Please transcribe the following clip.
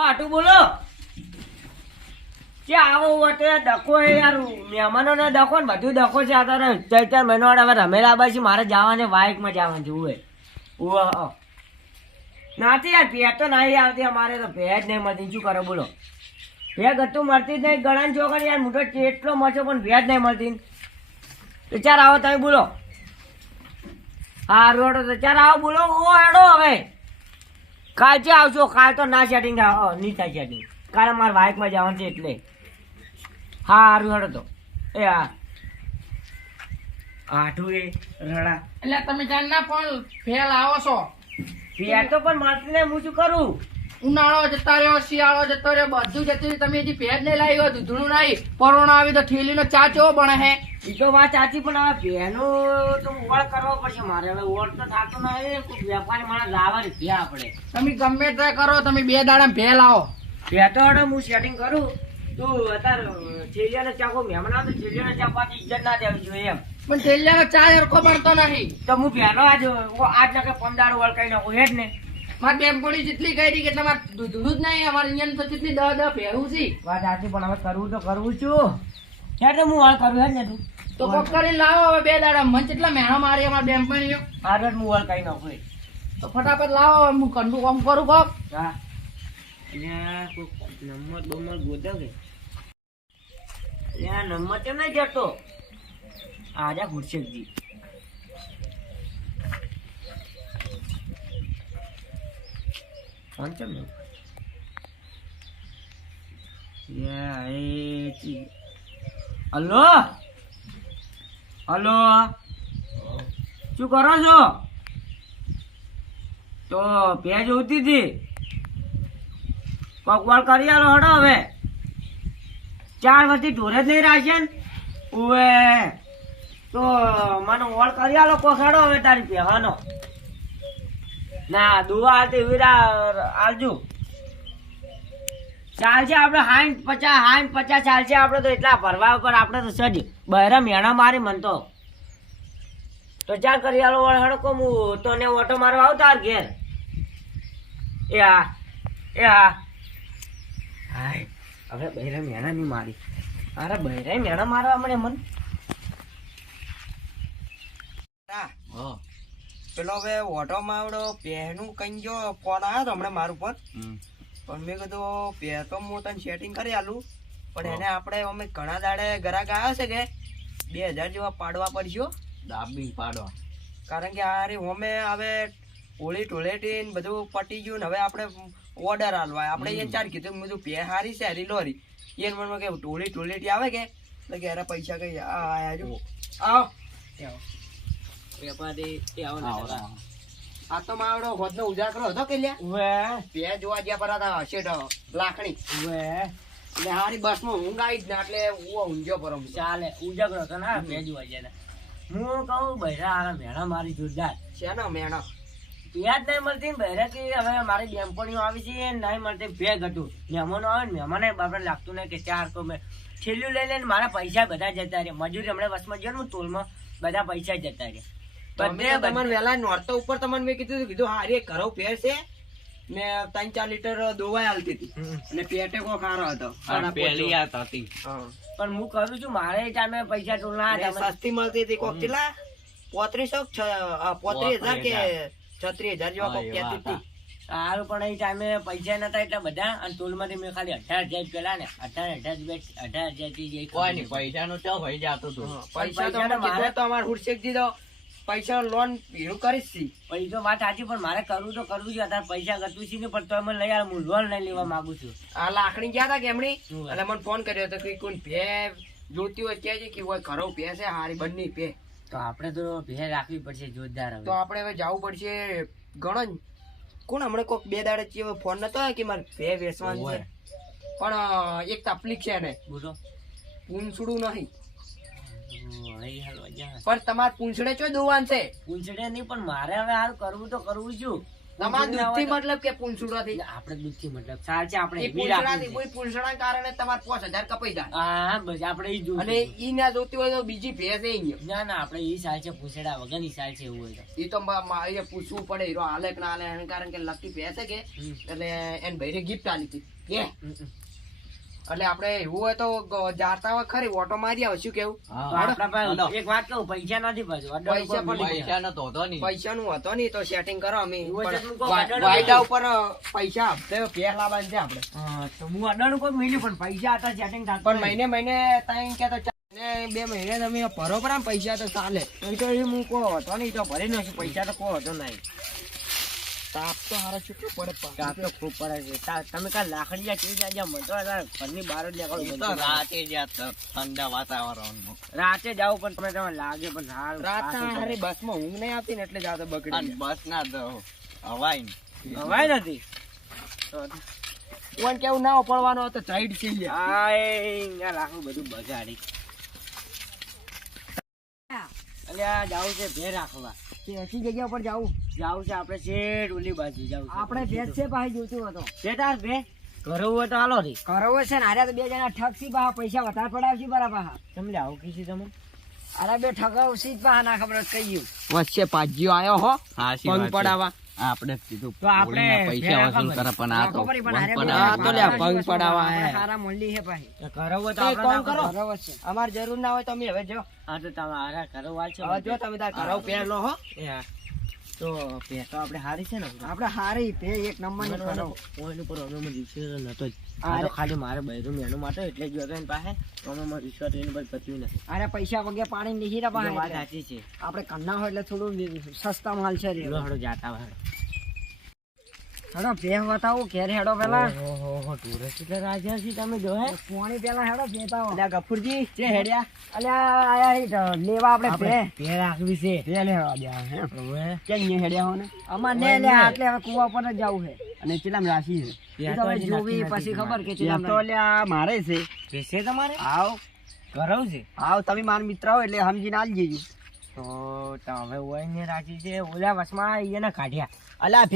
આટું બોલો. કે આવો વટે ડખો હે યાર, મહેમાનોને ડખો ને બધું ડખો છે આ તારે. ચાર ચાર મહિનો હવે રમેલા છે, મારે જવાનું વાઇકમાં જવાનું જોવું ઉવે. નાથી યાર ભેટ તો નહીં આવતી, અમારે તો ભેટ નહીં મળતી. શું કરો, બોલો. ભેગ હતું મળતી જ નહીં. ગણા ચોકર યાર મોટો કેટલો મળશે પણ ભેટ નહીં મળતી. તો ચાર આવો તમે, બોલો. હા, રોડો તો ચાર આવો, બોલો. ઓ, હેડો હવે. કાલ છે આવશો કાલ તો ના સેટિંગ નહીં થાય સેટિંગ કાલે મારે બાઇકમાં જવાનું છે એટલે. હા હારું હેડો તો. એ હા. આઠું એ રડા. એટલે તમે જાણના પણ ફેલ આવો છો. ફેલ તો પણ નહીં હું શું કરું? ઉનાળો જતા રહ્યો શિયાળો જતો રહ્યો બધું જતું રહ્યું. તમે હજી ભેજ નહીં લાવી હોય દૂધણું નહીં. પરોણો આવી તો ઠેલીનો ચા ચો બને હે? એ તો વાત ચાચી પણ હવે ભેનો તો ઓળ કરવો પડશે. મારે હવે ઓળ તો થતો નહીં વેપારી માણસ લાવવા રૂપિયા આપણે. તમે ગમે તે કરો તમે બે દાડા ભે લાવો. ભે તો હેડો હું સેટિંગ કરું. તો અત્યારે છેલ્યાને ચાકો મહેમાન આવે તો છેલ્યાને ચા પાછી ઇજ્જત ના દેવી જોઈએ એમ. પણ ઠેલિયાનો ચા હરખો બનતો નહીં તો હું પહેલો આજ આજ ના કે પંદાડ વળકાઈ નાખું હેડ ને. મારી બેનપણી જેટલી કરી કે તમારે દૂધણું જ નહીં અમારે અહીંયા તો જેટલી દહ દહ ફેરવું છે. વાત સાચી પણ હવે કરવું તો કરવું છું. હેડ હું વાળ કરું હેડ ને તું. તો કોક કરીને લાવો હવે બે દાડા મને કેટલા મહેણા મારી અમારી બેનપણીઓ મારે હું કઈ નાખું એ. તો ફટાફટ લાવો હવે હું કંડું કામ કરું કોક. હા. એટલે નંબર બમર ગોતો કે. એટલે નંબર કેમ નહીં જતો? આજા ખુરશેકજી ફોન કેમ નહીં હલો? હલો? શું કરો છો? તો ભેજ ઉતી હતી. પગવાળ કરી આલો હડો હવે. ચાર વર્ષથી ઢોરે જ નહીં રાખશે ને? ઉવે. તો મને ઓળ કરી આલો કોખાડો હવે તારી પહેવાનો ના દુવા હાલતી વીરા આલજુ. ચાલશે આપણે હાઈન પચાસ હાઈન પચાસ ચાલશે આપણે તો એટલા ભરવા ઉપર આપણે તો સજ બહેરા મેણા મારી મન તો. તો ચાલ કરી આલો હડકો, હું તો ને ઓટો મારો આવતા ઘેર. એ હા એ હા. હાય, હવે બહેરા મેણા નહીં મારી. અરે બહેરા મેણા મારવા મળે મન. પેલો હવે ઓટો માવડો પહેનું કઈ ગયો ફોન આવ્યો હતો હમણાં મારું પર પણ મેં કીધું પે તો હું તને સેટિંગ કરી આલું. પણ એને આપણે અમે ઘણા દાડે ગરાક આવ્યો છે કે બે હજાર જેવા પાડવા પડશો દાબી પાડવા. કારણ કે આ રે અમે હવે હોળી ટોલેટી ને બધું પટી ગયું ને હવે આપણે ઓર્ડર આલવા. આપણે એ ચાર કીધું મેં કીધું પે હારી છે હારી લોરી. એ મનમાં કે ટોળી ટોલેટી આવે કે? એટલે કે એના પૈસા કઈ આ આયા જો. આવો. વેપારી. આ તો માવડો હોદનો ઉજાગરો હતો કે લ્યા? બે જોવા જ્યાં પર હતા શેઠ લાકડી. ઉવે. એટલે હારી બસમાં ઊંઘ આવી જ ના એટલે હું ઊંઘ્યો પર ચાલે ઉજાગરો તો ના ભેજ વાગ્યા હું કહું હારા મેણા મારી જોરદાર. શેનો મેણો પ્યાજ નહીં મળતી ને બહેરા કે હવે મારી બેનપણીઓ આવી છે એ નહીં મળતી ભેગ હતું. મહેમાનો આવે ને મહેમાને આપણે લાગતું નહીં કે ચાર તો મેં છેલ્લું લઈ લઈને મારા પૈસા બધા જતા રહ્યા. મજૂરી હમણાં બસમાં ગયો ને હું તોલમાં બધા પૈસા જતા રહ્યા. બધે તમને વહેલા નોરતા ઉપર તમને મેં કીધું કીધું હારી એક ઘરો પેર છે. ને ત્રણ ચાર લીટર દોવાઈ હાલતી હતી. અને પેટે કો ખારો હતો પેલી આ હતી પણ હું કરું છું મારે ટાઈમે પૈસા ટોલના સસ્તી મળતી હતી કોક કેટલા? પોત્રીસો કે છ- આ, પોત્રીસ હજાર કે છત્રીસ હજાર જેવા કોક કહેતી હતી. સારું પણ એ ટાઈમે પૈસા નતા એટલા બધા અને ટોલમાંથી મેં ખાલી અઢાર હજાર પેલા ને અઢાર અઢાર અઢાર હજારથી જે કોઈ નહીં પૈસા નું ચો ભાઈ જતો હતું પૈસા તો પૈસા તો અમને મારે- તો અમારે પૈસા લોન ભીડું કરીશ છી. પૈસો વાત સાચી પણ મારે કરવું તો કરવું છે અત્યારે પૈસા ગતું છે ને પણ તમે મને લઈ આવે હું લોન લઈ લેવા માંગુ છું. આ લાકડી ગયા હતા કે એમની? અને મને ફોન કર્યો હતો કે કોઈ ભે જોતી હોય કે કે હોય ઘરો ભે છે હારી બંને ભે. તો આપણે તો ભે રાખવી પડશે જોરદાર તો આપણે હવે જવું પડશે ઘણો જ. કોણ હમણાં કોઈક બે દાડે ચેવો ફોન નતો આવ્યો કે મારે ભે વેચવાનું છે? પણ એક તકલીફ છે ને બોલો. પૂનસુડું નહીં. જા. પણ તમારે પૂંછડે ચો દોવાન છે. પૂંછડે નહીં પણ મારે હવે હાલ કરવું તો કરવું છું. તમારા દૂધથી મતલબ કે પૂંછડોથી? આપણે દૂધથી મતલબ સાર છે આપણે પૂંછડાથી કોઈ પૂંછડાના કારણે તમારે પાંચ કપાઈ જાય. હા બસ આપણે ઈ અને ઈ ના જોતી હોય તો બીજી ભેંસ એ ના ના આપણે ઈ સાલ છે પૂછડા વગરની સાલ છે એવું હોય તો. ઈ તો મારે પૂછવું પડે હીરો હાલે કે ના હાલે કારણ કે લકી ભેંસ છે કે એટલે એને ભાઈને ગિફ્ટ આલી હતી કે. એટલે આપણે એવું હોય તો જાતા હોય ખરી ઓટો મારી આવે શું કેવું? પાસે. એક વાત કહું પૈસા નથી પૈસા પણ મળી જાય. હતો નહીં. પૈસા નું હતો નહીં તો સેટિંગ કરો અમે. પણ વાયદા ઉપર પૈસા હપ્તે પહેલા લાવવાની છે આપણે. તો હું અડાણું કોઈ મળ્યું પણ પૈસા હતા સેટિંગ થતું પણ મહિને મહિને ત્યાં કે તો બે મહિને તમે ભરો પરા પૈસા તો ચાલે. તો એ હું કોઈ હતો નહીં તો ભરી નાખું. પૈસા તો કોઈ હતો નહીં. તાપ તો હારો છૂટો પડે તાપ તો ખૂબ પડે છે. તમે કાલ લાકડીયા કેવી જાય મને ઘરની બહાર જ નીકળવું એ તો ગમતું નથી. રાતે જ ઠંડા વાતાવરણમાં રાતે જાવ પણ તમે તમે લાગે પણ હાલ રાતના હારી બસમાં ઊંઘ નહીં આવતી ને એટલે જાતો અને બગડી બસ ના તો હવાય હવાય નથી. કોણ કેવું ના પડવાનો હતો સાઈડ છે. આ એ બધું બગાડી. અલ્યા જાવું છે ભે રાખવા એસી જગ્યા પર જાવું જાવું છે આપણે શેઠ ઓલી બાજુ જાવ આપણે ભેજ છે ભાઈ જોતું હતો શેઠ બે હોય તો હાલો રે. કરવો છે ને આર્યા તો બે જણા ઠગસી બા પૈસા વધારે પડાવશી બરાબર તમે જાવું કીધી તમે? અરે બે ઠગાવશી જ બા ના ખબર કઈ વચ્ચે પાજીઓ આવ્યો હો હા પંગ છે. પડાવવા. આપણે કીધું તો આપણે પૈસા વસૂલ. કરે પણ આ તો તો લે પંગ પડાવા હે. સારા મોલી હે ભાઈ. પાહી તો આપણે કરો. કરો. છે. અમારે જરૂર ના હોય તો અમે હવે જો. આ તો તમે હારા ઘરે વાત હવે જો તમે તાર કરો પહેલો હો. એ હા. તો પે તો આપણે હારી છે ને આપણે હારી પે એક નંબરની કરો ઓઈલ ઉપર અમે મને વિશ્વાસ નતો જ. આ તો ખાલી મારે બૈરું એનું માટે એટલે જ ગયો પાસે. અમે મારો વિશ્વાસ એની પર પત્યું નથી. અરે પૈસા વગે પાણી નહીં રા એ વાત સાચી છે. આપણે કન્ના હોય એટલે થોડું સસ્તા માલ છે રે. હેડો જાતા હોય. હેડો ભેહ બતાવો ઘેર હેડો પેલા. ઓહો ટુરિસ્ટ એટલે રાજા છી તમે જો હે. પાણી પેલા હેડો ભેતાવો અલ્યા ગફુરજી જે હેડ્યા. અલ્યા આયા હી લેવા આપણે ભે. ભે રાખવી છે. ભે લેવા ગયા હે. હવે ક્યાં અહીંયા હેડ્યા હોને અમાર ને લે એટલે હવે કુવા પર જ જવું છે. અને ચેલામ રાશી છે? તો હવે જોવી પછી ખબર કે ચેલા તો અલ્યા મારે છે. છે તમારે? આવ. ઘરવ છે? આવ તમે મારા મિત્ર હો એટલે સમજીને આલ જજો તો તમે હોય ને રાખી છે ઓલા વસમાં એને કાઢ્યા. અલ્યા